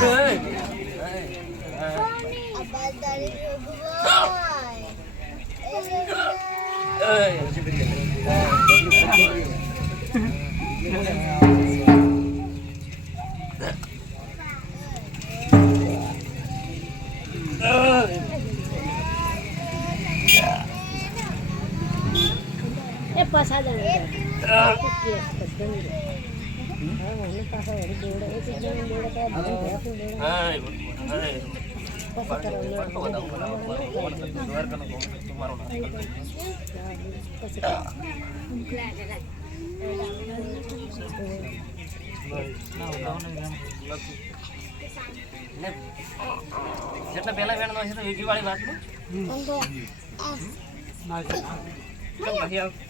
એ પાછા જણ પાછા જેટલા પહેલા વેણ નો છે તો વેગી વાળી વાત પણ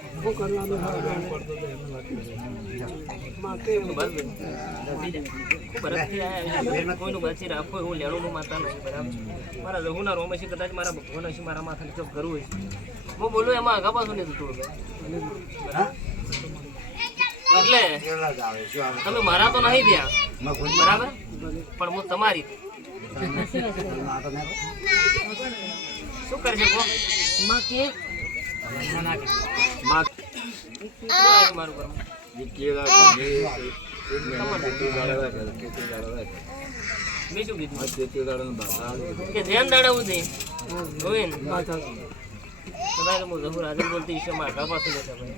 કોઈનું બચી રાખો એવું લેણું માતા નથી બરાબર મારા લઘુના રોમ હશે કદાચ મારા ભગવાન હશે મારા માથાને કરવું હોય હું બોલું એમાં આગા પાછું નહીં હવે. એટલે તમે મારા તો નહીં ત્યાં બરાબર પણ હું તમારી શું કરશે મારું શું કીધું કે ધ્યાન દાડાવું કદાચ હું જહુર હાજર બોલતી વિશે આગા પાછું લેતા ભાઈ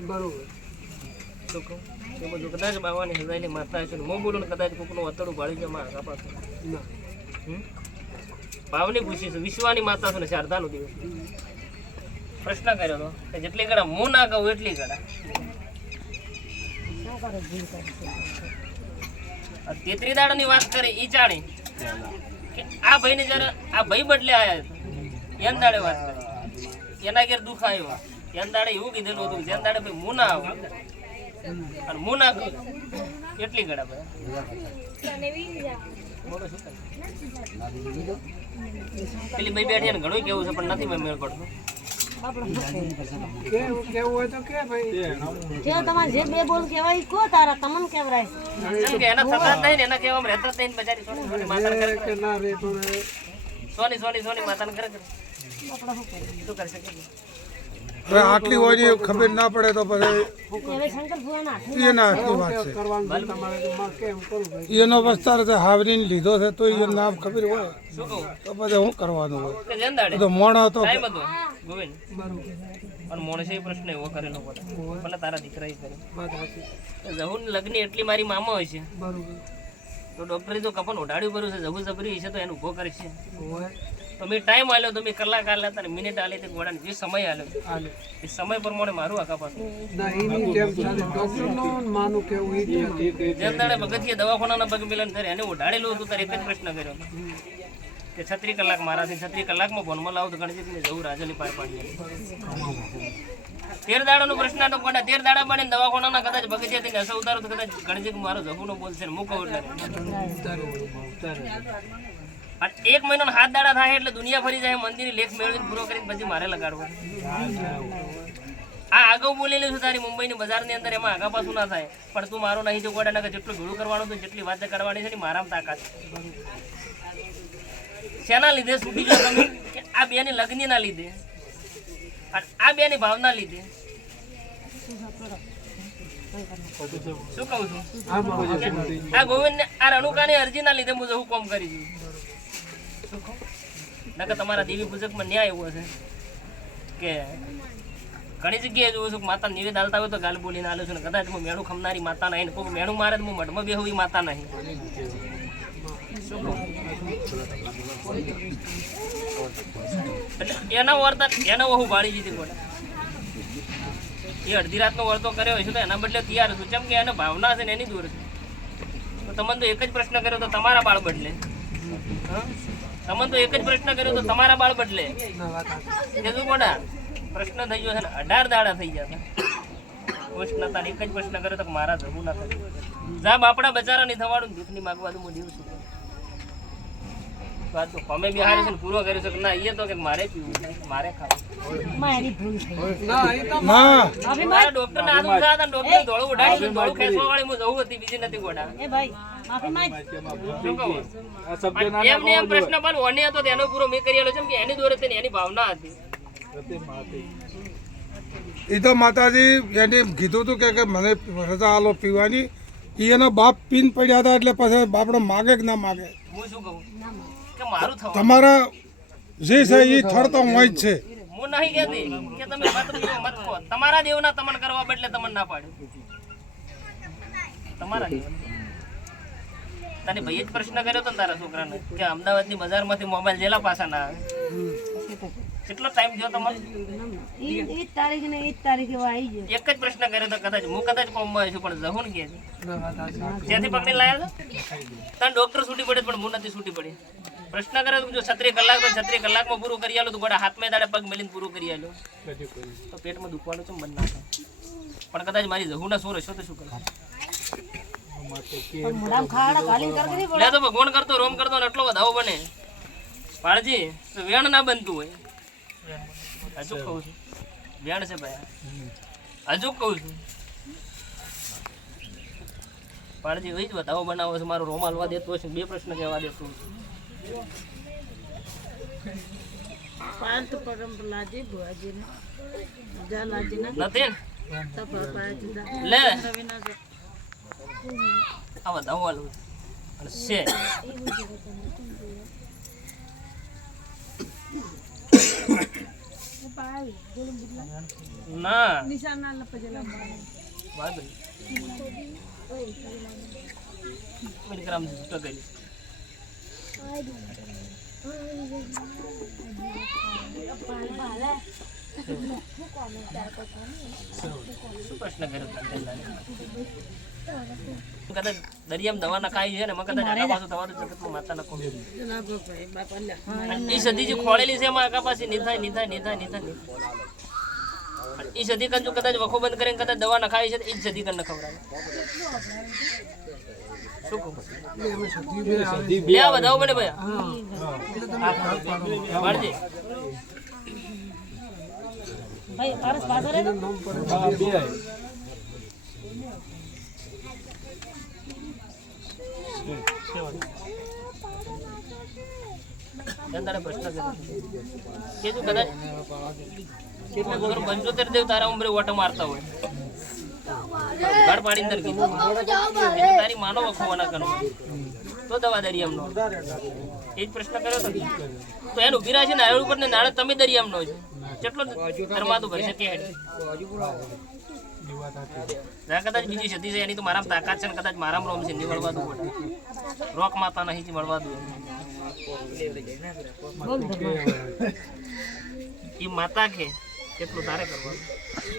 શું કહું? કે બધું કદાચ બાવાની હૃદયની માતા હશે ને. હું બોલું કદાચ કોકનું અતડું ભાળી જાય માં આગા પાછું? ભાવની પૂછીશું વિશ્વાની માતા છે ને શારદાનો દિવસ. પ્રશ્ન કર્યો હતો કે જેટલી કડા હું ના કહું એટલી કડા તેત્રી દાડાની વાત કરે ઈ જાણે કે આ ભાઈને જયારે આ ભાઈ બદલે આવ્યા હતા એમ દાડે વાત કરે. એના ઘેર દુઃખ આવ્યો. એમ દાડે એવું કીધેલું હતું જેમ દાડે ભાઈ મું ના આવું. અને મું ના કહું. એટલી કડા ભાઈ? પેલી ભાઈ બેઠી ઘણું કેવું છે, પણ નથી મેં મેળ પડતો. કે તમારે જે બે બોલ કહેવાય કો તારા તમને કેવરાય કેમ કે એના થતા નહીં ને એના કહેવામાં રહેતા નહીં ને સોની સોની માતાને કરે કરે. સોની સોની સોની માતાને કરે કરે. શું કરી શકે હવે આટલી હોય ને ખબર ના પડે તો પછી એના હાથની વાત છે. એનો વસ્તાર છે હાવરીને લીધો છે તો એ નામ ખબર હોય. તો પછી શું કરવાનું હોય? તો મોણો તો હતો. મોણસે પ્રશ્ન એવો કરેલો ભલે તારા દીકરા એ લગ્ન એટલી મારી મામા હોય છે. તો ડોક્ટરે જો કપન ઉડાડ્યું કર્યું છે જહુ જબરી છે તો એને ઊભો કરે છે. તો મેં ટાઈમ આલ્યો તો મેં કલાક આલ્યા હતા મિનિટ આલી હતી ઘોડાને જે સમય આલ્યો એ સમય પ્રમાણે મારું આખા પાસે જેમ દાડે ભગતજીએ દવાખાનાના પગ મિલન કરે એને ઉડાડેલું હતું ત્યારે એક જ પ્રશ્ન કર્યો કે છત્રી કલાક મારાથી છત્રી કલાકમાં ફોનમાં લાવું તો ગણજીતને જવું રાજાની પાર પાડી તેર દાડાનો પ્રશ્ન હતો પણ તેર દાડા બને દવાખાનાના કદાચ ભગતજીએ તેને અસર ઉતારો તો કદાચ ગણજીત મારો જહુનો બોલશે મૂકો એટલે. એક મહિનો હાથ દાડા થાય એટલે દુનિયા ફરી જાય મંદિર લેખ મેળવીને પૂરો કરીને પછી મારે લગાડવો. આ આગળ બોલેલું છું તારી મુંબઈની બજારની અંદર એમાં આગા પાછું ના થાય. પણ તું મારો નહીં જોગવાડે ગોડા જેટલું ભેળું કરવાનું હતું જેટલી વાત કરવાની છે ને મારામાં તાકાત શેના લીધે છૂટી ગયો તમે? કે આ બેની લગ્નના લીધે? અને આ બેની ભાવના લીધે? શું કહું છું? આ ગોવિંદ આ રણુકાની અરજીના લીધે હું જવું કોમ કરી છું નકર તમારા દેવી પૂજકમાં ન્યાય એવો છે કે ઘણી જગ્યાએ જોઉં છું કે માતા નિવેદ હાલતા હોય તો ગાલ બોલીને હાલું છું ને કદાચ હું મેણું ખમનારી માતા નહીં કોઈ મેણું મારે તો હું મઢમાં બે હોય માતા નહીં કહું? એટલે એના વર્તન એનો હું ભાળી જીધી ગોડા એ અડધી રાતનો વર્તો કર્યો છે તો એના બદલે તૈયાર છું કેમ કે એને ભાવના છે ને એની દૂર છે તો તમને તો એક જ પ્રશ્ન કર્યો તો તમારા બાળ બદલે હા? તમને તો એક જ પ્રશ્ન કર્યો તો તમારા બાળ બદલે. કે શું ગોડા પ્રશ્ન થઈ ગયો છે ને, અઢાર દાડા થઈ ગયા પ્રશ્ન નતા એક જ પ્રશ્ન કર્યો તો મારા જવું ના થયું. જા બાપડા બચારા નહીં થવાનું દુઃખ ભીખની માગવાનું હું દેવું છું તો તો અમે બિહારી છે પૂરો કર્યો છે કે ના એ તો કે મારે પીવું મારે ખાવું મારી ભૂલ થઈ ના. મારા. ડોક્ટર ને હાથ હતા ડોક્ટર ધોળું ઉડાડી ધોળું ખેંચવા વાળી હું જવું હતી બીજી નથી ગોડા એ ભાઈ માફી માંગ શું કહું? અને એમને એમ પ્રશ્ન પણ ઓને હતો તેનો પૂરો મેં કરી આલ્યો છે કે એની દોરે તેની એની ભાવના હતી. એ તો માતાજી એને કીધું હતું કે કે મને રજા આલો પીવાની. ઈ એનો બાપ પીન પડ્યા હતા એટલે પછી બાપડો માગે કે ના માગે? હું શું કહું? કે મારું થવાનું? તમારા જે છે એ થડ તો હોય જ છે. હું નહીં કહેતી કે તમે મત પીવો મત ખો તમારા દેવના તમન કરવા બદલે તમને ના પાડ્યું તમારા તને ભાઈએ જ પ્રશ્ન કર્યો તો ને તારા છોકરાને કે અમદાવાદની બજારમાંથી મોબાઈલ જેલા પાસા ના આવે. કેટલો ટાઈમ થયો તમને? ઈ ઈ તારીખ ને ઈ તારીખે આવી ગયો. એક જ પ્રશ્ન કર્યો તો કદાચ હું કદાચ કોમમાં છું પણ જહુન કે. ત્યાંથી પકડી લાયા તો તને ડોક્ટર છૂટી પડે પણ હું નથી છૂટી પડી પ્રશ્ન કરે તો જો છત્રી કલાક તો છત્રી કલાકમાં પૂરું કરી આલું તો ગોડા હાથમાં દાડે પગ મેલીને પૂરું કરી આલ્યું તો પેટમાં દુખવાનું છે મન ના થાય. પણ કદાચ મારી જહુના સોર હશો તો શું કરું પણ મોઢામાં ખાડા ગાલીને કર કરી લે તો ભગવાન કરતો રોમ કરતો ને એટલો વધાવો બને. પાળજી તો વેણ ના બનતું હોય. હજુ કહું છું. વેણ છે ભાઈ. હજુ કહું છું. પાળજી એ જ વધાવો બનાવો છે મારો રોમાલ વા દેતો છે બે પ્રશ્ન કહેવા દેતો પાલ તો પગમ લાજે ભુવાજી ને જા લાજે ને નથી ને? લે આ આલું અને છે. ના. નિશાના લપજેલા બાબરી. મિલીગ્રામ છૂટો કરી શું પ્રશ્ન કર્યો તને પહેલા? કદાચ દરિયામાં દવા નખાઈ છે ને એમાં કદાચ આગા પાછું થવાનું જગતમાં માતા નખો એ સદી જે ખોળેલી છે એમાં આગા પાછી નિથાય થાય નહીં થાય નહીં થાય નહીં થાય નહીં થાય. એ સદી કદાચ વખો બંધ કરીને કદાચ દવા નખાઈ છે એ સદી કન ખબર કહું લે આ વધાવો ભાઈ. મારજે ભાઈ પારસ પાછો રે તારે પ્રશ્ન કે તું કદાચ. કેટલા પંચોતેર દેવ તારા ઉંમરે ઓટો મારતા હોય. ગાડ પાડી અંદર કીધું. તારી માનો વખોવાના કરવા. તો દવા દરિયામનો એ જ પ્રશ્ન કર્યો તો. એનું ઊભી રાખીને નાળિયેર ઉપર ને નાળે તમે દરિયામનો છો. કેટલો ધર્માતું ભરી શકે હેડી. કદાચ બીજી સતી છે એની તો મારામાં તાકાત છે ને કદાચ મારામાં રોમ છે નહીં દઉં પડે રોક માતા નહીં મળવા દઉં એ માતા કે કેટલું તારે કરવાનું.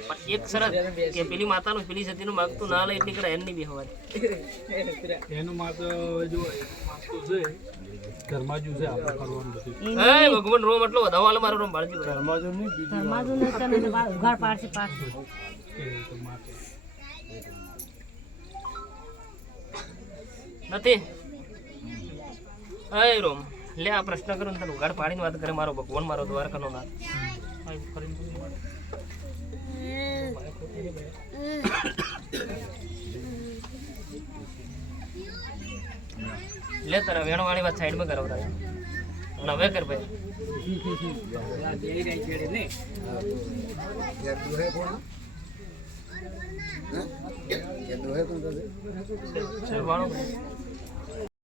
પણ એક શરત કે પેલી માતાનું પેલી સતીનું માગતું ના લે એટલી કરે એમની બી એનું માત્ર જો માગતું છે. ઘરમાં છે આપણે કરવાનું બધું હે ભગવાન રોમ એટલો વધાવો હાલે મારો રોમ બાળજી. નહીં બીજું ઉઘાડ પાડશે નથી. હે રોમ. લે આ પ્રશ્ન કરું ને તને. ઉઘાડ પાડીને વાત કરે મારો ભગવાન મારો દ્વારકાનો નાથ. મારે. લે તારા વેણવાળી વાત સાઈડમાં કરાવડા અને હવે કર ભાઈ. વાળો ભાઈ.